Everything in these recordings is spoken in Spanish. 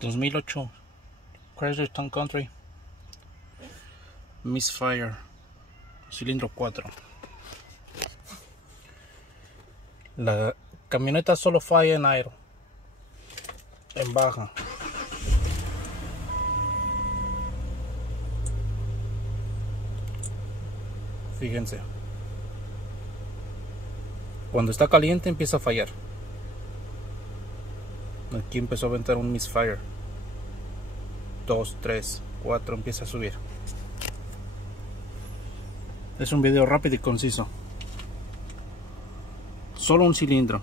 2008 Chrysler Town Country Misfire, cilindro 4. La camioneta solo falla en aero, en baja. Fíjense, cuando está caliente empieza a fallar. Aquí empezó a aventar un Misfire. 2, 3, 4, empieza a subir. Es un video rápido y conciso. Solo un cilindro.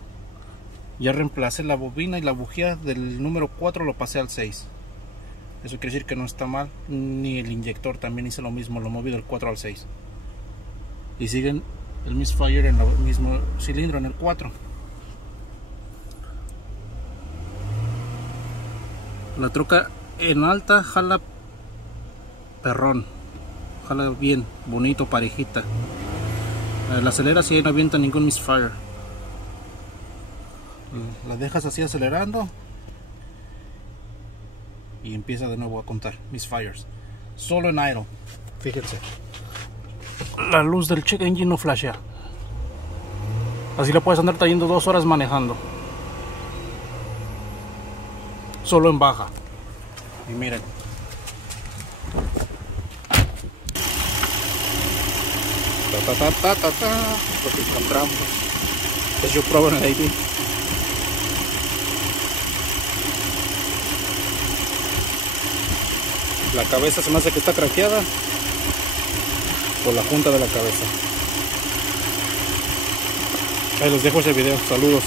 Ya reemplacé la bobina y la bujía del número 4, lo pasé al 6. Eso quiere decir que no está mal. Ni el inyector, también hice lo mismo, lo moví del 4 al 6. Y siguen el Misfire en el mismo cilindro, en el 4. La troca en alta jala perrón, jala bien, bonito, parejita. La aceleras y ahí no avienta ningún Misfire. La dejas así acelerando y empieza de nuevo a contar Misfires. Solo en aero. Fíjense, la luz del check engine no flashea. Así la puedes andar trayendo 2 horas manejando. Solo en baja. Y miren, lo que encontramos. Pues yo pruebo en el AV. La cabeza se me hace que está craqueada por la junta de la cabeza. Ahí les dejo ese video. Saludos.